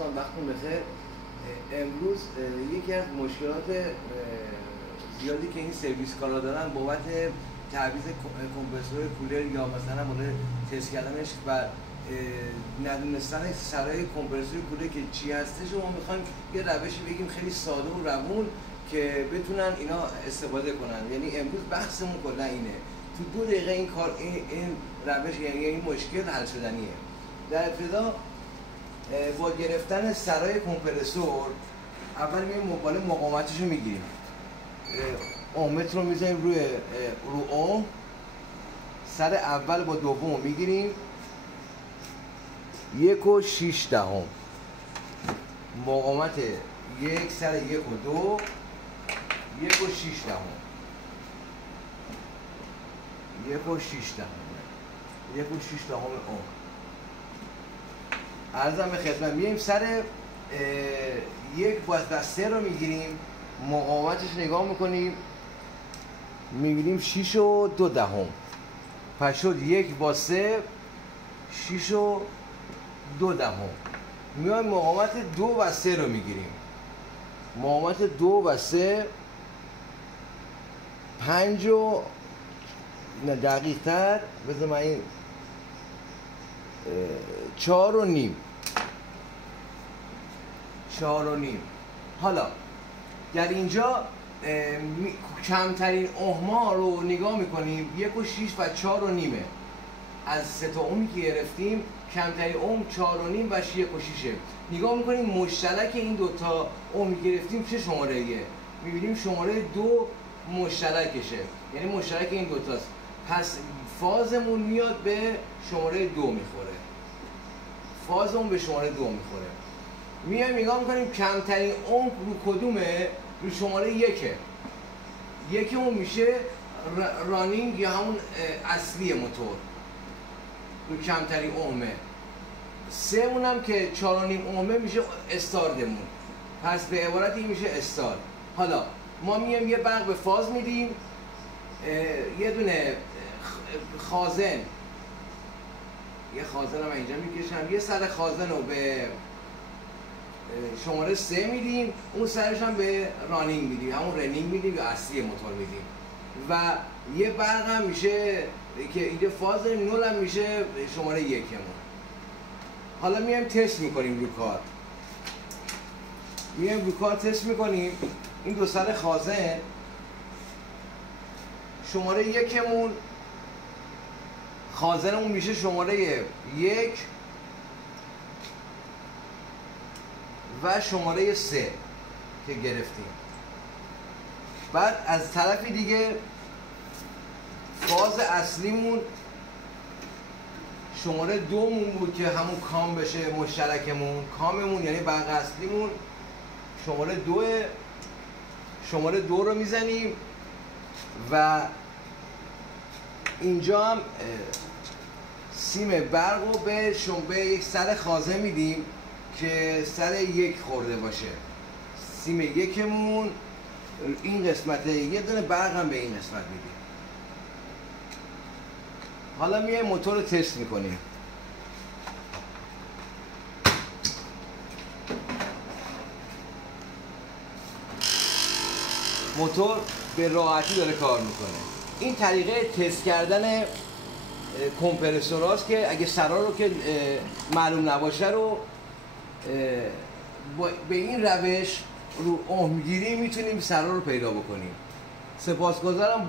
دوستان وقتتون بخیر. امروز یکی از مشکلات زیادی که این سرویس کارا دارن بابت تعویض کمپرسور کولر یا مثلا مورد تست کردنش و ندونستن سرای کمپرسور کولر که چی هستش و ما میخوایم یه روشی بگیم خیلی ساده و روون که بتونن اینا استفاده کنن. یعنی امروز بحثمون کلا اینه، تو 2 دقیقه این کار این روش یعنی این مشکل حل شدنیه. در ابتدا با گرفتن سرای کمپرسور اول میایم بالا مقاومتش رو میگیریم، اومتر رو میذاریم رو اوم، سر اول با دوم میگیریم 1.6 مقاومت 1 سر 1 و 2 1.6 اوم. عرضم به خدمت میایم سر 1/3 رو میگیریم، مقاومتش نگاه میکنیم میگیریم 6.2، پس شد 1/3 6.2. میایم مقاومت 2/3 رو میگیریم، مقاومت 2/3 5 نه دقیق تر بذار من این 4.5. حالا در اینجا کمترین اوما رو نگاه میکنیم 1.6 و 4.5 از 3 تا اومی که گرفتیم کمترین اوم 4.5 و 1.6. نگاه میکنیم مشترک این 2 تا اوم گرفتیم چه شماره ایه؟ میبینیم شماره 2 مشترکشه، یعنی مشترک این 2 تاست، پس فازمون میاد به شماره 2 میخوره، فازمون به شماره 2 میخوره. میایم نگاه میکنیم کمترین اوم رو کدومه؟ رو شماره 1 اون میشه رانینگ یا همون اصلی موتور، رو کمترین اومه. 3 اونم که 4.5 اومه میشه استاردمون، پس به عبارت این میشه استارت. حالا ما میایم یه برق به فاز میدیم، یه دونه خازن، یه خازن هم اینجا میکشم، یه سر خازن رو به شماره 3 میدیم، اون سرش هم به رانینگ میدیم، همون رنینگ میدیم یا اصلی موتور میدیم، و یه برق هم میشه که اینجا فاز نول هم میشه شماره 1 مون. حالا میایم تست میکنیم رو کار، میایم رو کار تست میکنیم. این 2 سر خازن شماره 1 مون، خازنمون میشه شماره 1 و شماره 3 که گرفتیم. بعد از طرفی دیگه فاز اصلیمون شماره 2 مون بود که همون کام بشه مشترکمون، کاممون یعنی برق اصلیمون شماره 2، شماره 2 رو میزنیم و اینجا هم سیم برق رو به یک سر خازن میدیم که سر 1 خورده باشه. سیم 1 مون این قسمته، یه دونه برق هم به این قسمت میدیم. حالا میایم موتور رو تست میکنیم. موتور به راحتی داره کار میکنه. این طریقه تست کردن کمپرسور هاست که اگه سرا رو که معلوم نباشه رو به این روش رو اومگیری میتونیم سرا رو پیدا بکنیم. سپاسگزارم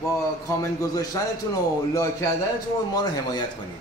با کامنت گذاشتنتون و لایک کردنتون ما رو حمایت کنید.